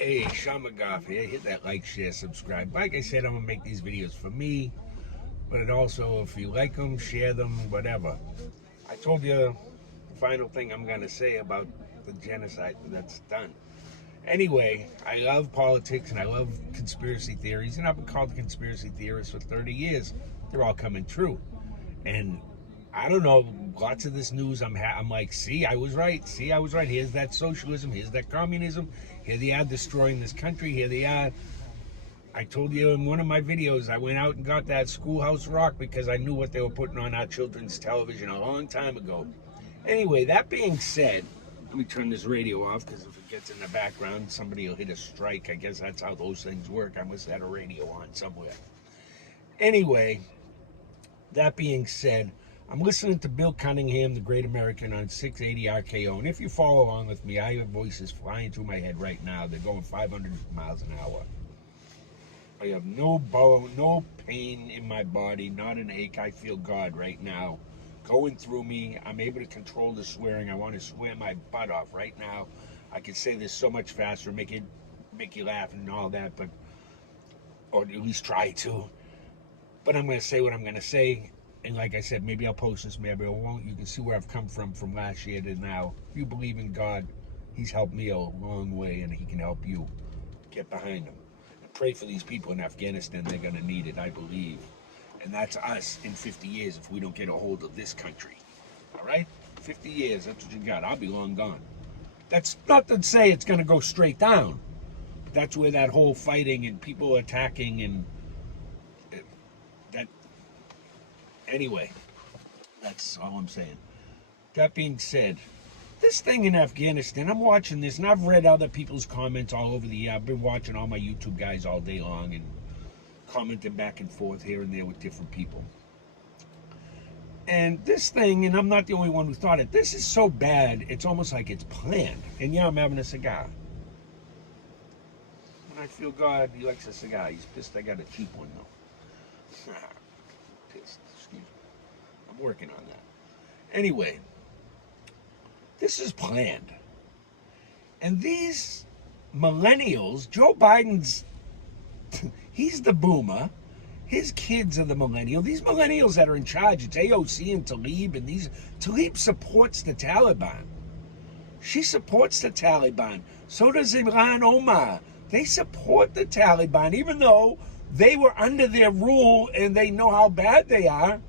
Hey, Sean McGough here. Hit that like, share, subscribe. Like I said, I'm going to make these videos for me, but it also, if you like them, share them, whatever. I told you the final thing I'm going to say about the genocide that's done. Anyway, I love politics and I love conspiracy theories, and I've been called a conspiracy theorist for 30 years. They're all coming true. And I don't know, lots of this news, I'm like, see, I was right. See, I was right. Here's that socialism. Here's that communism. Here they are destroying this country. Here they are. I told you in one of my videos, I went out and got that Schoolhouse Rock because I knew what they were putting on our children's television a long time ago. Anyway, that being said, let me turn this radio off because if it gets in the background, somebody will hit a strike. I guess that's how those things work. I must have had a radio on somewhere. Anyway, that being said, I'm listening to Bill Cunningham, the Great American, on 680 RKO. And if you follow along with me, I have voices flying through my head right now. They're going 500 miles an hour. I have no pain in my body, not an ache. I feel God right now going through me. I'm able to control the swearing. I want to swear my butt off right now. I can say this so much faster, make you laugh and all that, but or at least try to. But I'm going to say what I'm going to say. And like I said, maybe I'll post this, maybe I won't. You can see where I've come from last year to now. If you believe in God, He's helped me a long way, and He can help you. Get behind Him. And pray for these people in Afghanistan. They're going to need it, I believe. And that's us in 50 years if we don't get a hold of this country. All right? 50 years, that's what you got. I'll be long gone. That's not to say it's going to go straight down. But that's where that whole fighting and people attacking and that... Anyway, that's all I'm saying. That being said, this thing in Afghanistan, I'm watching this, and I've read other people's comments all over the year. I've been watching all my YouTube guys all day long and commenting back and forth here and there with different people. And this thing, and I'm not the only one who thought it, this is so bad, it's almost like it's planned. And yeah, I'm having a cigar. When I feel God, he likes a cigar. He's pissed I got a cheap one, though. Pissed, excuse me. I'm working on that. Anyway, this is planned. And these millennials, Joe Biden's, he's the boomer. His kids are the millennial. These millennials that are in charge, it's AOC and Tlaib, and Tlaib supports the Taliban. She supports the Taliban. So does Ilhan Omar. They support the Taliban, even though they were under their rule and they know how bad they are.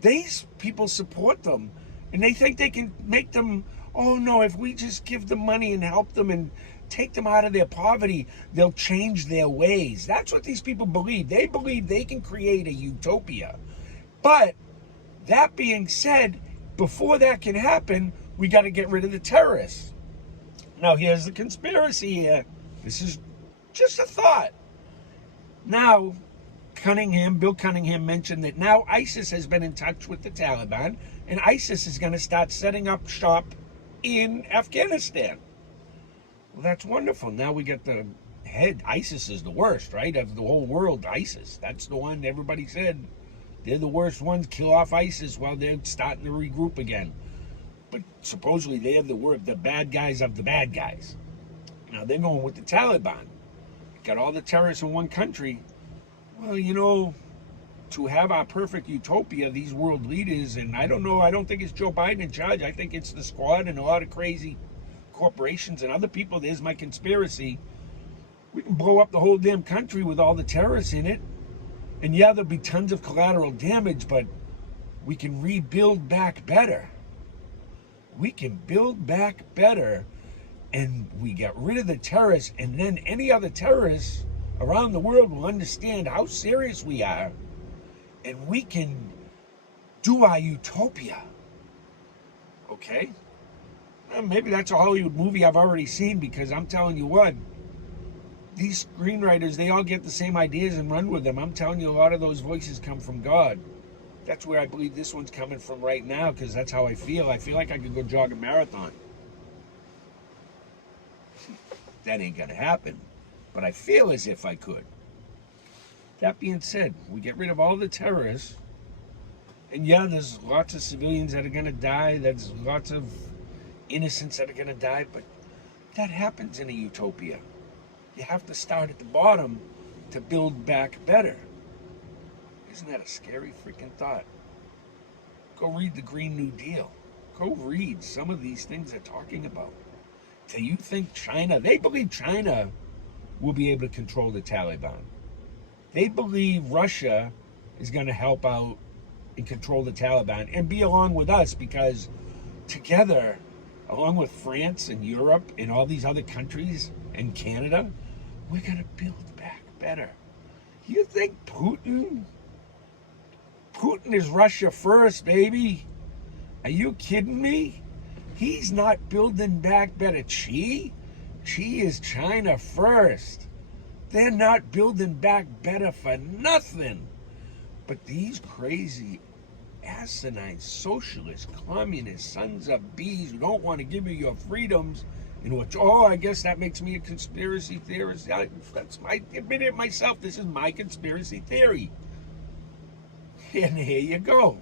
These people support them, and they think they can make them, oh no, if we just give them money and help them and take them out of their poverty, they'll change their ways. That's what these people believe. They believe they can create a utopia. But that being said, before that can happen, we got to get rid of the terrorists. Now, here's the conspiracy here. This is just a thought. Now, Bill Cunningham mentioned that now ISIS has been in touch with the Taliban, and ISIS is going to start setting up shop in Afghanistan. Well, that's wonderful. Now we get the head. ISIS is the worst, right? Of the whole world, ISIS. That's the one everybody said. They're the worst ones. Kill off ISIS while they're starting to regroup again. But supposedly they are the bad guys of the bad guys. Now they're going with the Taliban. Got all the terrorists in one country. Well, you know, to have our perfect utopia, these world leaders, and I don't think it's Joe Biden in charge. I think it's the squad and a lot of crazy corporations and other people. There's my conspiracy. We can blow up the whole damn country with all the terrorists in it. And yeah, there'll be tons of collateral damage, but we can rebuild back better. We can build back better, and we get rid of the terrorists, and then any other terrorists around the world will understand how serious we are, and we can do our utopia. Okay? Maybe that's a Hollywood movie I've already seen, because I'm telling you what, these screenwriters, they all get the same ideas and run with them. I'm telling you, a lot of those voices come from God. That's where I believe this one's coming from right now, because that's how I feel. I feel like I could go jog a marathon. That ain't gonna happen, but I feel as if I could. That being said, we get rid of all the terrorists, and yeah, there's lots of civilians that are gonna die. There's lots of innocents that are going to die, but that happens in a utopia. You have to start at the bottom to build back better. Isn't that a scary freaking thought? Go read the Green New Deal. Go read some of these things they're talking about. Do you think China, they believe China will be able to control the Taliban. They believe Russia is going to help out and control the Taliban and be along with us, because together, along with France and Europe and all these other countries and Canada, we're going to build back better. You think Putin is Russia first, baby? Are you kidding me? He's not building back better. Xi is China first. They're not building back better for nothing. But these crazy, asinine, socialist, communist sons of bees who don't want to give you your freedoms, in which, I guess that makes me a conspiracy theorist. That's my, admit it myself, this is my conspiracy theory. And here you go.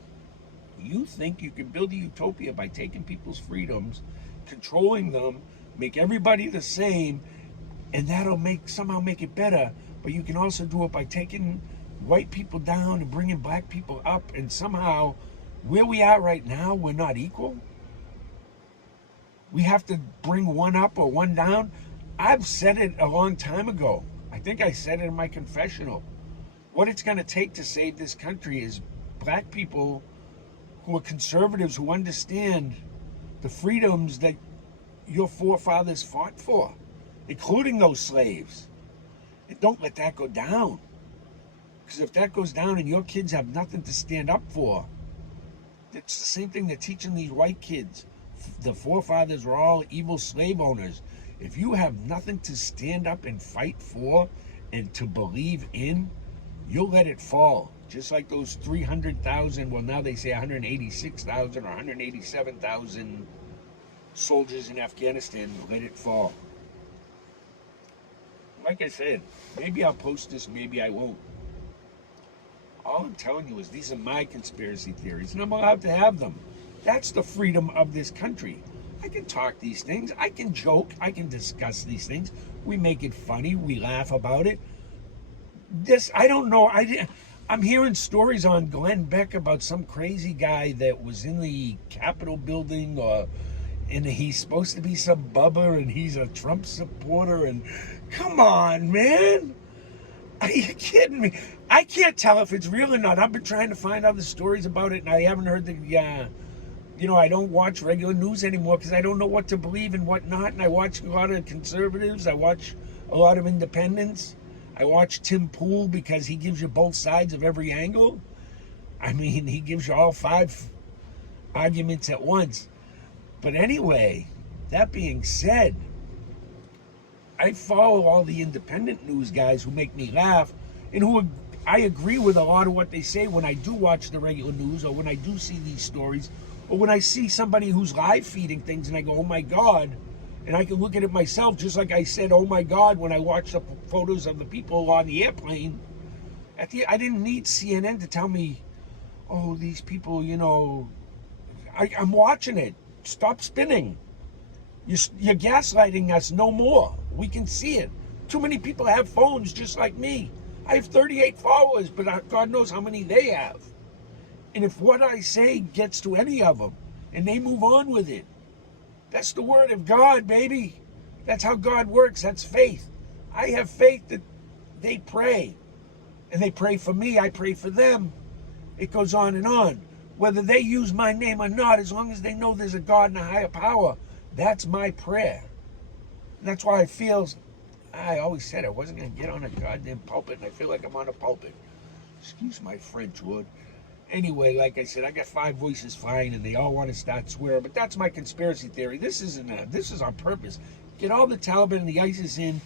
You think you can build a utopia by taking people's freedoms, controlling them, make everybody the same, and that'll somehow make it better. But you can also do it by taking white people down and bringing black people up, and somehow where we are right now, we're not equal. We have to bring one up or one down. I've said it a long time ago. I think I said it in my confessional. What it's going to take to save this country is black people who are conservatives, who understand the freedoms that your forefathers fought for, including those slaves. And don't let that go down. Because if that goes down and your kids have nothing to stand up for, it's the same thing they're teaching these white kids. The forefathers were all evil slave owners. If you have nothing to stand up and fight for and to believe in, you'll let it fall. Just like those 300,000, well, now they say 186,000 or 187,000 soldiers in Afghanistan, let it fall. Like I said, maybe I'll post this, maybe I won't. All I'm telling you is these are my conspiracy theories, and I'm allowed to have them. That's the freedom of this country. I can talk these things, I can joke, I can discuss these things. We make it funny, we laugh about it. I don't know, I'm hearing stories on Glenn Beck about some crazy guy that was in the Capitol building, and he's supposed to be some bubba, and he's a Trump supporter, and come on, man. Are you kidding me? I can't tell if it's real or not. I've been trying to find other stories about it, and I haven't heard I don't watch regular news anymore because I don't know what to believe and what not, and I watch a lot of conservatives. I watch a lot of independents. I watch Tim Pool because he gives you both sides of every angle. I mean, he gives you all 5 arguments at once. But anyway, that being said, I follow all the independent news guys who make me laugh and I agree with a lot of what they say when I do watch the regular news, or when I do see these stories, or when I see somebody who's live feeding things and I go, oh my God, and I can look at it myself, just like I said, oh my God, when I watched the photos of the people on the airplane. I didn't need CNN to tell me, oh, these people, I'm watching it. Stop spinning. You're gaslighting us no more. We can see it. Too many people have phones just like me. I have 38 followers, but God knows how many they have. And if what I say gets to any of them and they move on with it, that's the word of God, baby. That's how God works. That's faith. I have faith that they pray. And they pray for me. I pray for them. It goes on and on. Whether they use my name or not, as long as they know there's a God and a higher power, that's my prayer. And that's why I always said I wasn't going to get on a goddamn pulpit, and I feel like I'm on a pulpit. Excuse my French, Wood. Anyway, like I said, I got 5 voices flying, and they all want to start swearing, but that's my conspiracy theory. This is on purpose. Get all the Taliban and the ISIS in.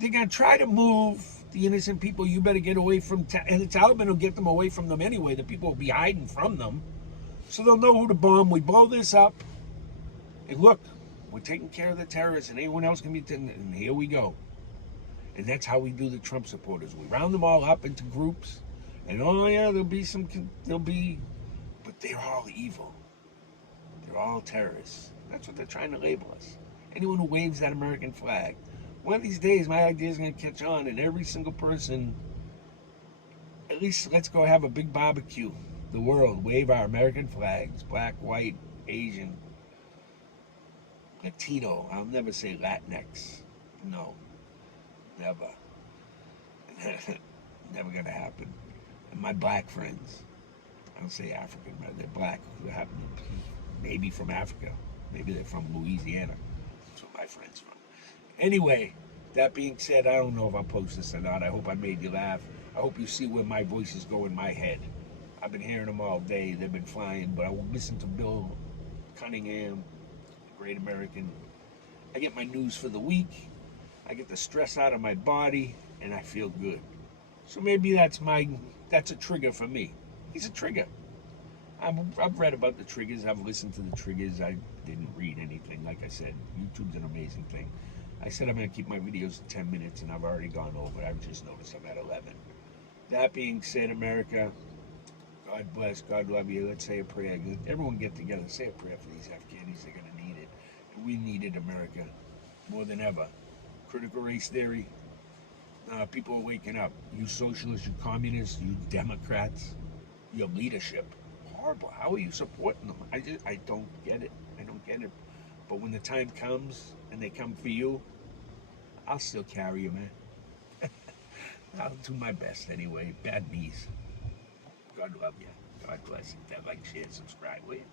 They're going to try to move the innocent people. You better get away from, and the Taliban will get them away from them anyway. The people will be hiding from them. So they'll know who to bomb. We blow this up. And look, we're taking care of the terrorists, and anyone else can be, and here we go. And that's how we do the Trump supporters. We round them all up into groups, and but they're all evil. They're all terrorists. That's what they're trying to label us. Anyone who waves that American flag, One of these days, my idea is going to catch on, and every single person, at least let's go have a big barbecue. The world, wave our American flags, black, white, Asian, Latino. I'll never say Latinx. No, never. Never gonna happen. And my black friends, I don't say African, but they're black, who happen to be maybe from Africa. Maybe they're from Louisiana. That's where my friend's from. Anyway, that being said, I don't know if I'll post this or not. I hope I made you laugh. I hope you see where my voices go in my head. I've been hearing them all day. They've been flying, but I will listen to Bill Cunningham, the great American. I get my news for the week. I get the stress out of my body, and I feel good. So maybe that's a trigger for me. He's a trigger. I've read about the triggers. I've listened to the triggers. I didn't read anything. Like I said, YouTube's an amazing thing. I said I'm going to keep my videos to 10 minutes, and I've already gone over. I've just noticed I'm at 11. That being said, America, God bless, God love you. Let's say a prayer. Everyone get together, say a prayer for these Afghanis. They're going to need it. And we needed America more than ever. Critical race theory. People are waking up. You socialists, you communists, you Democrats, your leadership. Horrible. How are you supporting them? I don't get it. I don't get it. But when the time comes and they come for you, I'll still carry you, man. I'll do my best anyway. Bad knees. God love you. God bless you. Like, share, subscribe, will you?